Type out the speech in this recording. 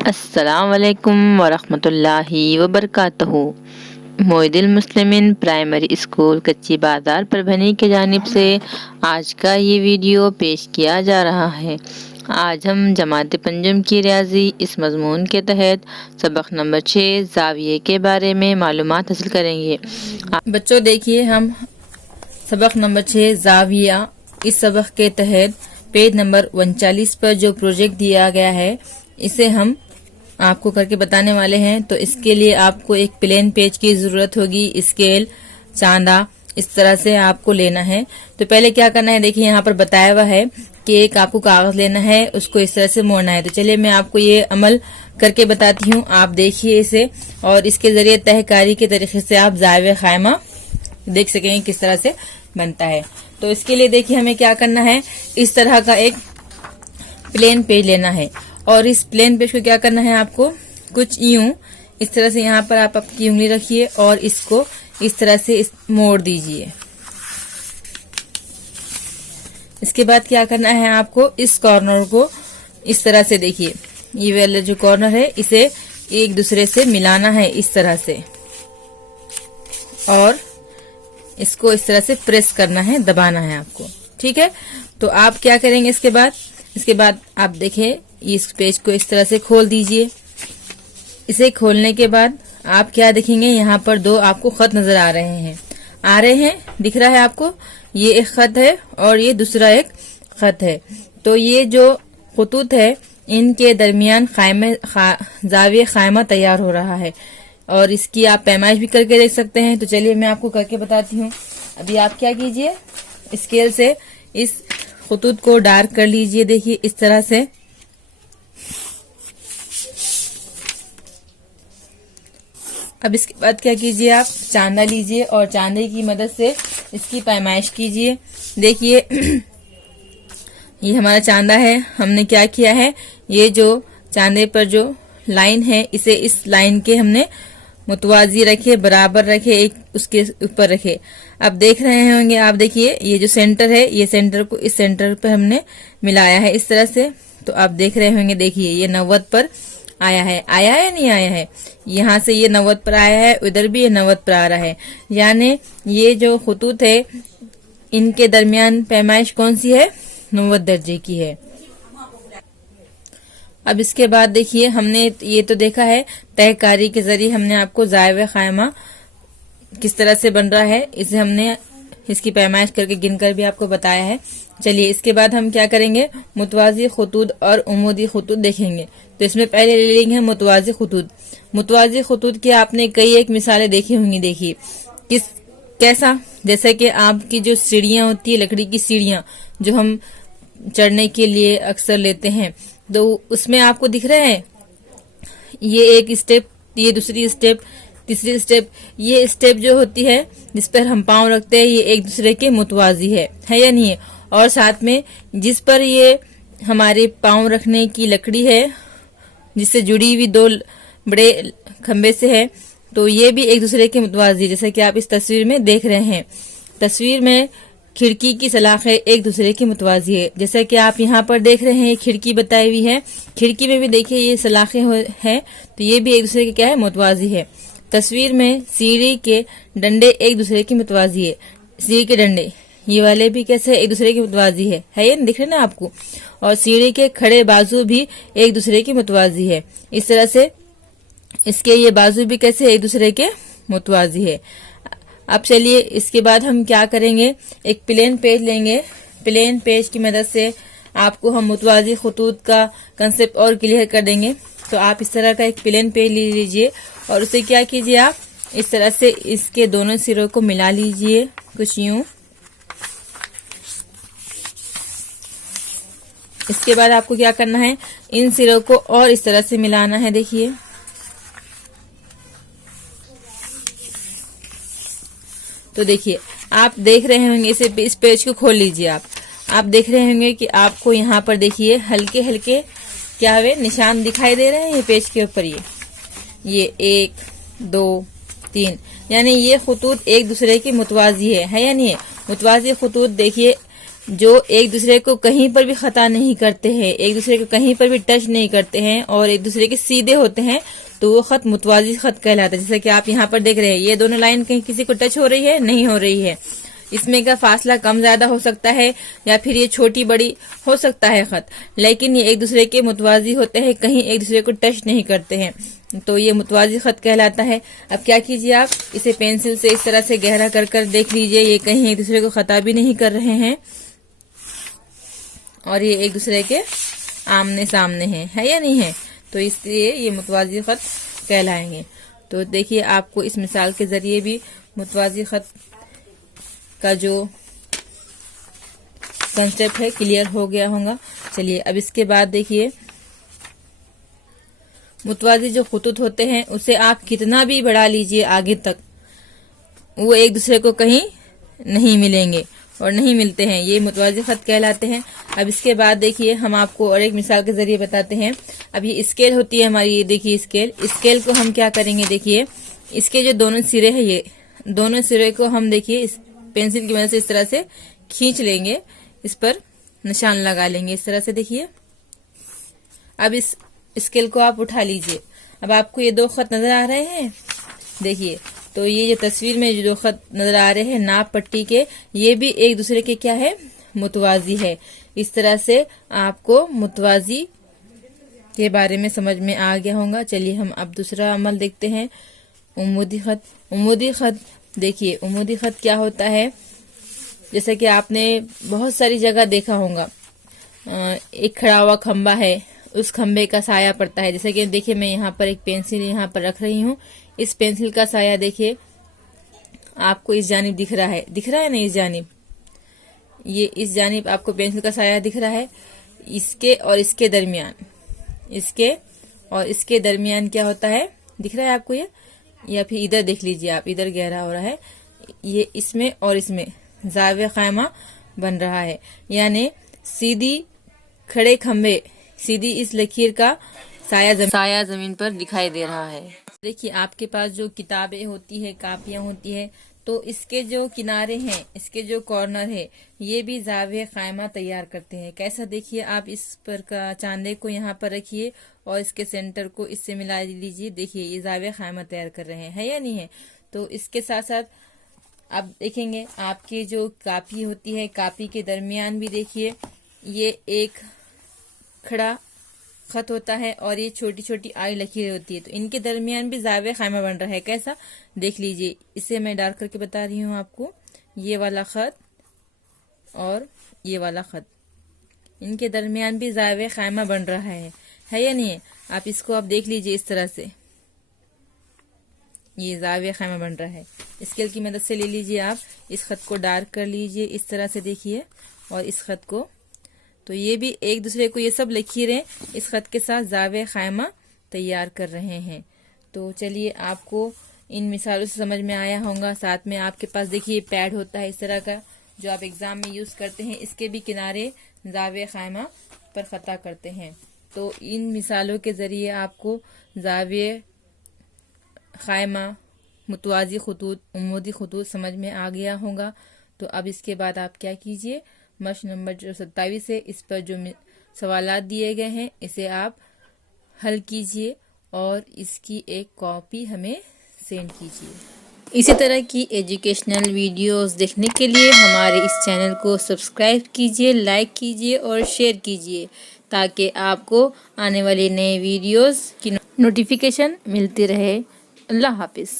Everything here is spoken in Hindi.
अस्सलाम वालेकुम वरहमतुल्लाहि वबरकातुहू। मोइनुल मुस्लिमीन प्राइमरी स्कूल कच्ची बाजार परभनी की जानिब से आज का ये वीडियो पेश किया जा रहा है। आज हम जमात पंजम की रियाजी इस मजमून के तहत सबक नंबर 6 जाविये के बारे में मालूमात हासिल करेंगे। बच्चों देखिए, हम सबक नंबर 6 जाविया इस सबक के तहत पेज नंबर 39 पर जो प्रोजेक्ट दिया गया है इसे हम आपको करके बताने वाले हैं। तो इसके लिए आपको एक प्लेन पेज की जरूरत होगी। स्केल, चांदा इस तरह से आपको लेना है। तो पहले क्या करना है, देखिए यहाँ पर बताया हुआ है कि एक आपको कागज लेना है, उसको इस तरह से मोड़ना है। तो चलिए मैं आपको ये अमल करके बताती हूँ, आप देखिए इसे और इसके जरिए तहकारी के तरीके से आप जाविया खायमा देख सकेंगे किस तरह से बनता है। तो इसके लिए देखिए हमें क्या करना है, इस तरह का एक प्लेन पेज लेना है और इस प्लेन पेज को क्या करना है, आपको कुछ यूं इस तरह से यहाँ पर आप आपकी उंगली रखिए और इसको इस तरह से मोड़ दीजिए। इसके बाद क्या करना है, आपको इस कॉर्नर को इस तरह से देखिए, ये वाला जो कॉर्नर है इसे एक दूसरे से मिलाना है इस तरह से और इसको इस तरह से प्रेस करना है, दबाना है आपको। ठीक है, तो आप क्या करेंगे, इसके बाद आप देखें इस पेज को इस तरह से खोल दीजिए। इसे खोलने के बाद आप क्या देखेंगे, यहाँ पर दो आपको खत नजर आ रहे हैं, दिख रहा है आपको, ये एक खत है और ये दूसरा एक खत है। तो ये जो खतूत है इनके दरमियान जाविया खायमा तैयार हो रहा है और इसकी आप पैमाइश भी करके देख सकते हैं। तो चलिए मैं आपको करके बताती हूँ। अभी आप क्या कीजिए, स्केल से इस खतूत को डार्क कर लीजिए, देखिए इस तरह से। अब इसके बाद क्या कीजिए, आप चांदा लीजिए और चांदे की मदद से इसकी पैमाइश कीजिए। देखिए ये हमारा चांदा है। हमने क्या किया है, ये जो चांदे पर जो लाइन है इसे इस लाइन के हमने मुतवाजी रखे, बराबर रखे, एक उसके ऊपर रखे। अब देख रहे होंगे आप, देखिए ये जो सेंटर है, ये सेंटर को इस सेंटर पर हमने मिलाया है इस तरह से। तो आप देख रहे होंगे, देखिए ये 90 पर आया है नहीं आया है, यहाँ से ये 90 पर आया है, उधर भी ये 90 पर आ रहा है। यानी ये जो खतूत है इनके दरमियान पैमाइश कौन सी है, 90 दर्जे की है। अब इसके बाद देखिए हमने ये तो देखा है, तहकारी के जरिए हमने आपको जाविया खायमा किस तरह से बन रहा है इसे हमने इसकी पैमाइश करके गिनकर भी आपको बताया है। चलिए इसके बाद हम क्या करेंगे, मुतवाजी खतूत और उमूदी खतूत देखेंगे। तो इसमें पहले ले लेंगे मुतवाजी खतूत। मुतवाजी खतूत की आपने कई एक मिसालें देखी होंगी। देखिए कैसा, जैसे कि आपकी जो सीढ़ियां होती है, लकड़ी की सीढ़ियां जो हम चढ़ने के लिए अक्सर लेते हैं, तो उसमें आपको दिख रहे हैं ये एक स्टेप, ये दूसरी स्टेप, तीसरी स्टेप। ये स्टेप जो होती है जिस पर हम पांव रखते हैं ये एक दूसरे के मुतवाजी है या नहीं है। और साथ में जिस पर ये हमारे पांव रखने की लकड़ी है जिससे जुड़ी हुई दो बड़े खंबे से है, तो ये भी एक दूसरे के मुतवाजी, जैसे कि आप इस तस्वीर में देख रहे हैं। तस्वीर में खिड़की की सलाखें एक दूसरे की मुतवाजी है, जैसे कि आप यहाँ पर देख रहे हैं खिड़की बताई हुई है, खिड़की में भी देखिए ये सलाखें है, तो ये भी एक दूसरे के क्या है, मुतवाजी है। तस्वीर में सीढ़ी के डंडे एक दूसरे की मुतवाजी है, सीढ़ी के डंडे ये वाले भी कैसे एक दूसरे की मुतवाजी है ये दिख रहे ना आपको। और सीढ़ी के खड़े बाजू भी एक दूसरे की मुतवाजी है। इस तरह से इसके ये बाजू भी कैसे एक दूसरे के मुतवाजी है। अब चलिए इसके बाद हम क्या करेंगे, एक प्लेन पेज लेंगे। प्लेन पेज की मदद से आपको हम मुतवाजी खतूत का कंसेप्ट और क्लियर कर देंगे। तो आप इस तरह का एक प्लेन पेज ले लीजिए और उसे क्या कीजिए, आप इस तरह से इसके दोनों सिरों को मिला लीजिए कुछ यूं। इसके बाद आपको क्या करना है, इन सिरों को और इस तरह से मिलाना है। देखिए तो देखिए आप देख रहे होंगे, इस पेज को खोल लीजिए। आप देख रहे होंगे कि आपको यहाँ पर देखिए हल्के हल्के क्या हुए निशान दिखाई दे रहे हैं ये पेज के ऊपर। ये 1 2 3, यानी ये खतूत एक दूसरे की मुतवाजी है या नहीं है। मुतवाजी खतूत देखिए जो एक दूसरे को कहीं पर भी खता नहीं करते हैं, एक दूसरे को कहीं पर भी टच नहीं करते हैं और एक दूसरे के सीधे होते हैं, तो वो खत मुतवाजी खत कहलाता है। जैसे कि आप यहाँ पर देख रहे हैं, ये दोनों लाइन कहीं किसी को टच हो रही है, नहीं हो रही है। इसमें का फासला कम ज्यादा हो सकता है या फिर ये छोटी बड़ी हो सकता है खत, लेकिन ये एक दूसरे के मुतवाजी होते हैं, कहीं एक दूसरे को टच नहीं करते हैं, तो ये मुतवाजी खत कहलाता है। अब क्या कीजिए, आप इसे पेंसिल से इस तरह से गहरा कर कर देख लीजिए, ये कहीं एक दूसरे को खता भी नहीं कर रहे हैं और ये एक दूसरे के आमने सामने है या नहीं है, तो इसलिए ये मुतवाजी खत कहलाएंगे। तो देखिए, आपको इस मिसाल के जरिए भी मुतवाजी खत का जो कंसेप्ट है क्लियर हो गया होगा। चलिए अब इसके बाद देखिए, मुतवाजी जो खुतूत होते हैं उसे आप कितना भी बढ़ा लीजिए आगे तक, वो एक दूसरे को कहीं नहीं मिलेंगे और नहीं मिलते हैं, ये मुतवाजी खत कहलाते हैं। अब इसके बाद देखिए, हम आपको और एक मिसाल के जरिए बताते हैं। अब ये स्केल होती है हमारी, ये देखिए स्केल को हम क्या करेंगे, देखिए इसके जो दोनों सिरे हैं, ये दोनों सिरे को हम देखिए इस पेंसिल की मदद से इस तरह से खींच लेंगे, इस पर निशान लगा लेंगे इस तरह से। देखिए अब इस स्केल को आप उठा लीजिए। अब आपको ये दो खत नजर आ रहे हैं, देखिए, तो ये जो तस्वीर में जो खत नजर आ रहे हैं नाप पट्टी के, ये भी एक दूसरे के क्या है, मुतवाजी है। इस तरह से आपको मुतवाजी के बारे में समझ में आ गया होगा। चलिए हम अब दूसरा अमल देखते हैं, उम्मूदी खत। उम्मूदी खत देखिए, उम्मूदी खत क्या होता है, जैसे कि आपने बहुत सारी जगह देखा होगा, एक खड़ा हुआ खंबा है, उस खंबे का साया पड़ता है। जैसे कि देखिए, मैं यहाँ पर एक पेंसिल यहाँ पर रख रही हूँ, इस पेंसिल का साया देखिए आपको इस जानिब दिख रहा है ना, इस जानिब, ये इस जानिब आपको पेंसिल का साया दिख रहा है। इसके और इसके दरमियान, इसके और इसके दरमियान क्या होता है, दिख रहा है आपको ये, या फिर इधर देख लीजिए आप, इधर गहरा हो रहा है, ये इसमें और इसमें जाविया कायमा बन रहा है, यानी सीधी खड़े खंबे, सीधी इस लकीर का साया जमीन पर दिखाई दे रहा है। देखिए, आपके पास जो किताबें होती है, कापियां होती है, तो इसके जो किनारे हैं, इसके जो कॉर्नर है, ये भी जाविया कायमा तैयार करते हैं। कैसा, देखिए आप इस पर का चांदे को यहाँ पर रखिए और इसके सेंटर को इससे मिला लीजिए, देखिए ये जाविया कायमा तैयार कर रहे हैं, है या नहीं है। तो इसके साथ साथ आप देखेंगे, आपकी जो कापी होती है, कापी के दरमियान भी देखिए ये एक खड़ा खत होता है और ये छोटी छोटी आई लकीरें होती है, तो इनके दरमियान भी जाविया कायमा बन रहा है। कैसा, देख लीजिए, इसे मैं डार्क करके बता रही हूँ आपको, ये वाला खत और ये वाला खत, इनके दरमियान भी जाविया कायमा बन रहा है या नहीं है। आप इसको आप देख लीजिए इस तरह से, ये जाविया कायमा बन रहा है। स्केल की मदद से ले लीजिए आप, इस खत को डार्क कर लीजिए इस तरह से, देखिए, और इस खत को, तो ये भी एक दूसरे को, ये सब लकीरें इस खत के साथ जाविया कायमा तैयार कर रहे हैं। तो चलिए, आपको इन मिसालों से समझ में आया होगा। साथ में आपके पास देखिए पैड होता है इस तरह का, जो आप एग्जाम में यूज करते हैं, इसके भी किनारे जाविया कायमा पर खता करते हैं। तो इन मिसालों के जरिए आपको जाविया कायमा, मुतवाजी खुतूत, उम्मूदी खुतूत समझ में आ गया होगा। तो अब इसके बाद आप क्या कीजिए, मश्क नंबर जो 27 है, इस पर जो सवालात दिए गए हैं इसे आप हल कीजिए और इसकी एक कॉपी हमें सेंड कीजिए। इसी तरह की एजुकेशनल वीडियोस देखने के लिए हमारे इस चैनल को सब्सक्राइब कीजिए, लाइक कीजिए और शेयर कीजिए, ताकि आपको आने वाले नए वीडियोस की नोटिफिकेशन मिलती रहे। अल्लाह हाफिज़।